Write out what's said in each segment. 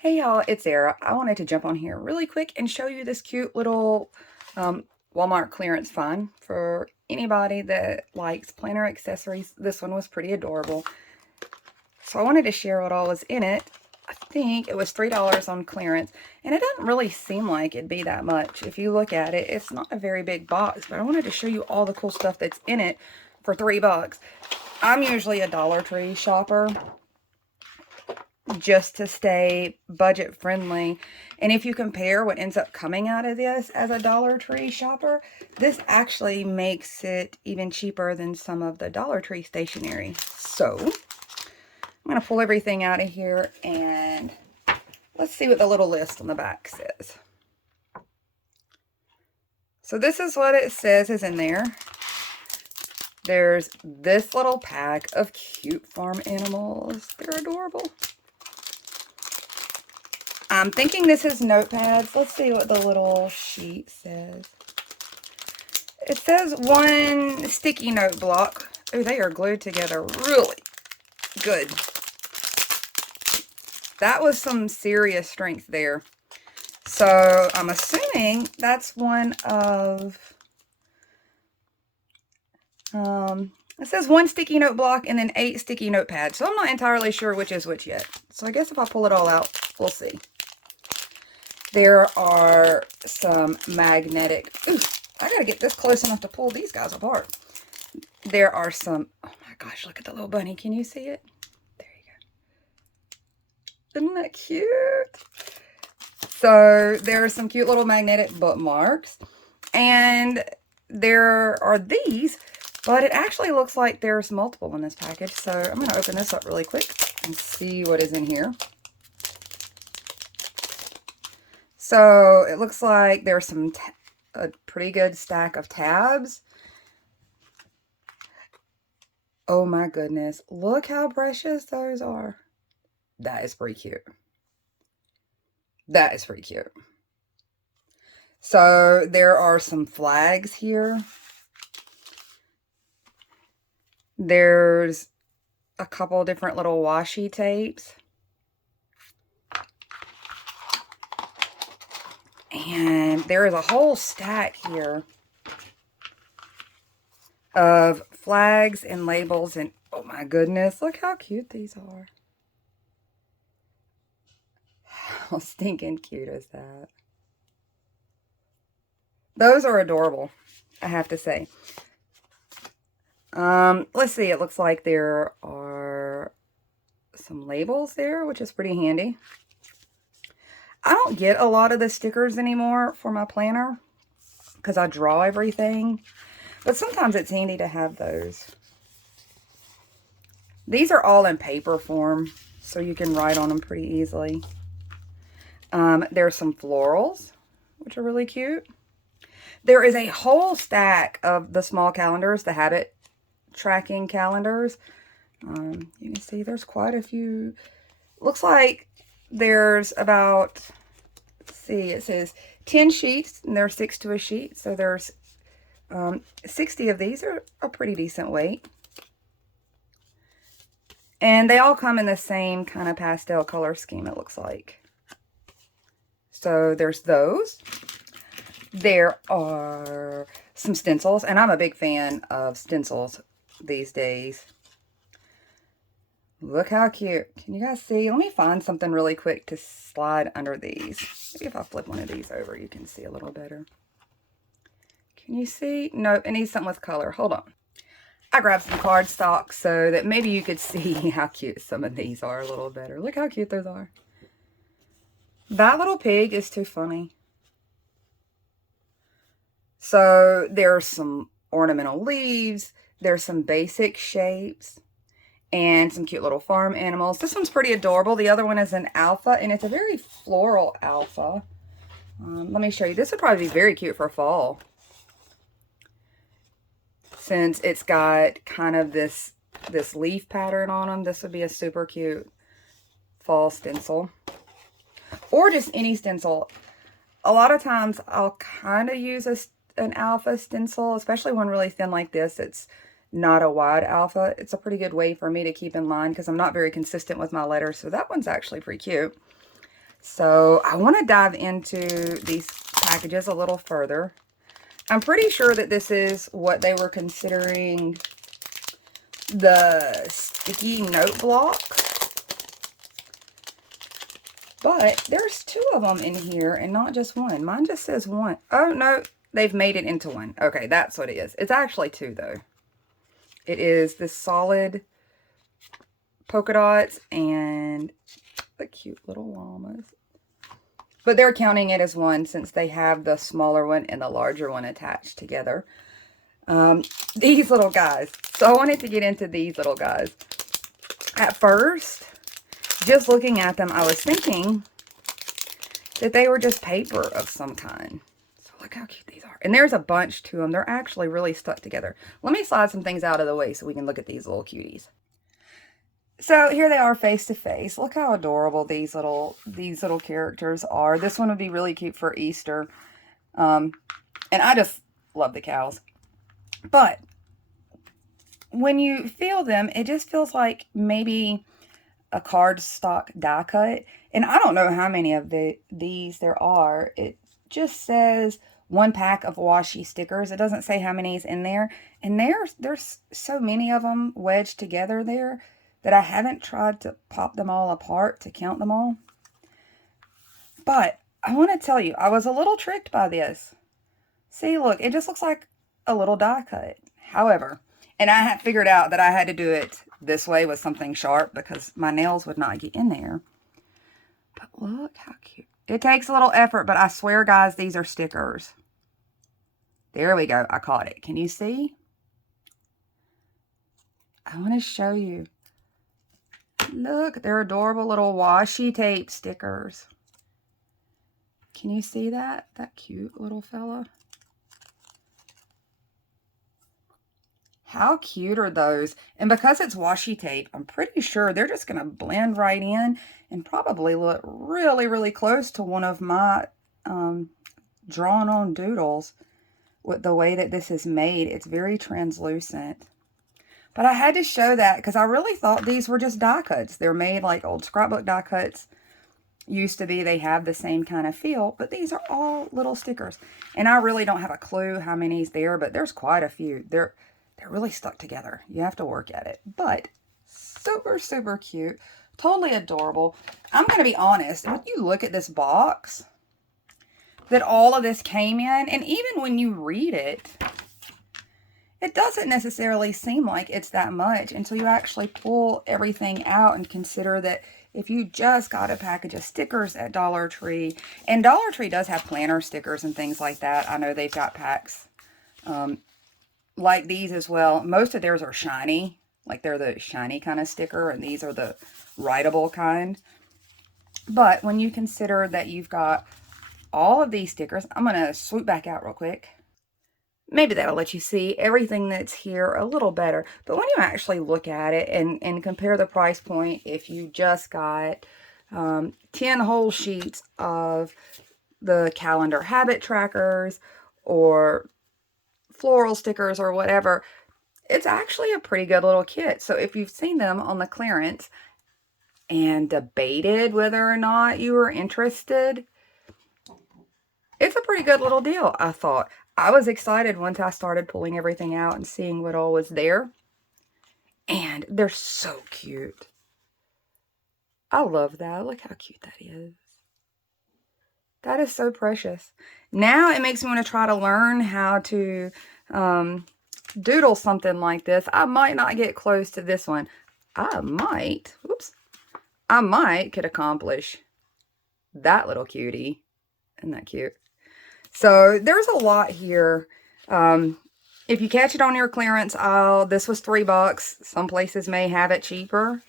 Hey y'all, it's Sarah. I wanted to jump on here really quick and show you this cute little Walmart clearance find for anybody that likes planner accessories. This one was pretty adorable. So I wanted to share what all was in it. I think it was $3 on clearance, and it doesn't really seem like it'd be that much. If you look at it, it's not a very big box, but I wanted to show you all the cool stuff that's in it for $3. I'm usually a Dollar Tree shopper, just to stay budget friendly. And if you compare what ends up coming out of this as a Dollar Tree shopper, this actually makes it even cheaper than some of the Dollar Tree stationery. So I'm going to pull everything out of here and let's see what the little list on the back says. So this is what it says is in there. There's this little pack of cute farm animals. They're adorable. I'm thinking this is notepads. Let's see what the little sheet says. It says 1 sticky note block. Oh, they are glued together really good. That was some serious strength there. So I'm assuming that's one of, it says 1 sticky note block and then 8 sticky note pads. So I'm not entirely sure which is which yet. So I guess if I pull it all out, we'll see. There are some magnetic, ooh, I gotta get this close enough to pull these guys apart. There are some, oh my gosh, look at the little bunny. Can you see it? There you go. Isn't that cute? So there are some cute little magnetic bookmarks. And there are these, but it actually looks like there's multiple in this package. So I'm going to open this up really quick and see what is in here. So it looks like there's a pretty good stack of tabs. Oh my goodness. Look how precious those are. That is pretty cute. That is pretty cute. So there are some flags here. There's a couple different little washi tapes. And there is a whole stack here of flags and labels. And oh my goodness, look how cute these are. How stinking cute is that? Those are adorable, I have to say. Let's see. It looks like there are some labels there, which is pretty handy. I don't get a lot of the stickers anymore for my planner because I draw everything, but sometimes it's handy to have those. These are all in paper form, so you can write on them pretty easily. There's some florals, which are really cute. There is a whole stack of the small calendars, the habit tracking calendars. You can see there's quite a few. Looks like there's about, let's see, it says 10 sheets, and there's 6 to a sheet. So there's 60 of these are a pretty decent weight. And they all come in the same kind of pastel color scheme, it looks like. So there's those. There are some stencils, and I'm a big fan of stencils these days. Look how cute. Can you guys see? Let me find something really quick to slide under these. Maybe if I flip one of these over, you can see a little better. Can you see? Nope, it needs something with color. Hold on. I grabbed some cardstock so that maybe you could see how cute some of these are a little better. Look how cute those are. That little pig is too funny. So there's some ornamental leaves. There's some basic shapes and some cute little farm animals. This one's pretty adorable. The other one is an alpha, and it's a very floral alpha. Let me show you. This would probably be very cute for fall, since it's got kind of this leaf pattern on them. This would be a super cute fall stencil, or just any stencil. A lot of times I'll kind of use an alpha stencil, especially one really thin like this. It's not a wide alpha. It's a pretty good way for me to keep in line because I'm not very consistent with my letters. So that one's actually pretty cute. So I want to dive into these packages a little further. I'm pretty sure that this is what they were considering the sticky note blocks. But there's 2 of them in here and not just one. Mine just says 1. Oh, no, they've made it into 1. Okay, that's what it is. It's actually 2, though. It is this solid polka dots and the cute little llamas. But they're counting it as 1 since they have the smaller one and the larger one attached together. These little guys. So I wanted to get into these little guys. At first, just looking at them, I was thinking that they were just paper of some kind. So look how cute these are. And there's a bunch to them. They're actually really stuck together. Let me slide some things out of the way so we can look at these little cuties. So here they are face to face. Look how adorable these little characters are. This one would be really cute for Easter. And I just love the cows. But when you feel them, it just feels like maybe a cardstock die cut. And I don't know how many of these there are. It just says 1 pack of washi stickers. It doesn't say how many is in there. And there's so many of them wedged together there that I haven't tried to pop them all apart to count them all. But I want to tell you, I was a little tricked by this. See, look, it just looks like a little die cut. However, and I had figured out that I had to do it this way with something sharp because my nails would not get in there. But look how cute. It takes a little effort, but I swear, guys, these are stickers. There we go. I caught it. Can you see? I want to show you. Look, they're adorable little washi tape stickers. Can you see that? That cute little fella. How cute are those? And because it's washi tape, I'm pretty sure they're just going to blend right in and probably look really, really close to one of my drawn on doodles. With the way that this is made, it's very translucent. But I had to show that because I really thought these were just die cuts. They're made like old scrapbook die cuts used to be. They have the same kind of feel, but these are all little stickers. And I really don't have a clue how many's there, but there's quite a few. They're really stuck together. You have to work at it. But super, super cute. Totally adorable. I'm going to be honest. When you look at this box that all of this came in, and even when you read it, it doesn't necessarily seem like it's that much until you actually pull everything out and consider that if you just got a package of stickers at Dollar Tree, and Dollar Tree does have planner stickers and things like that. I know they've got packs like these as well. Most of theirs are shiny, like they're the shiny kind of sticker, and these are the writable kind. But when you consider that you've got all of these stickers, I'm going to swoop back out real quick. Maybe that'll let you see everything that's here a little better. But when you actually look at it and compare the price point, if you just got 10 whole sheets of the calendar habit trackers or floral stickers or whatever, it's actually a pretty good little kit. So if you've seen them on the clearance and debated whether or not you were interested, it's a pretty good little deal, I thought. I was excited once I started pulling everything out and seeing what all was there. And they're so cute. I love that. Look how cute that is. That is so precious. Now it makes me want to try to learn how to doodle something like this. I might not get close to this one. I might could accomplish that little cutie. Isn't that cute? So there's a lot here. If you catch it on your clearance aisle, this was $3. Some places may have it cheaper.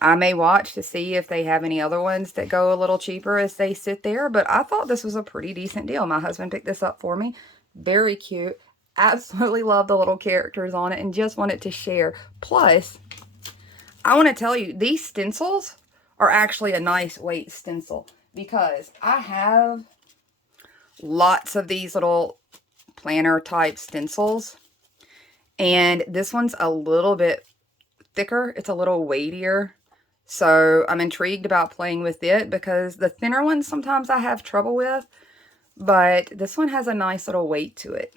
I may watch to see if they have any other ones that go a little cheaper as they sit there. But I thought this was a pretty decent deal. My husband picked this up for me. Very cute. Absolutely love the little characters on it and just wanted to share. Plus, I want to tell you, these stencils are actually a nice weight stencil because I have lots of these little planner type stencils, and this one's a little bit thicker. It's a little weightier, So I'm intrigued about playing with it because the thinner ones sometimes I have trouble with. But this one has a nice little weight to it.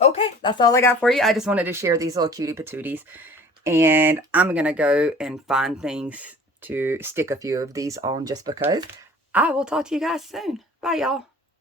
Okay, that's all I got for you. I just wanted to share these little cutie patooties. And I'm going to go and find things to stick a few of these on just because. I will talk to you guys soon. Bye, y'all.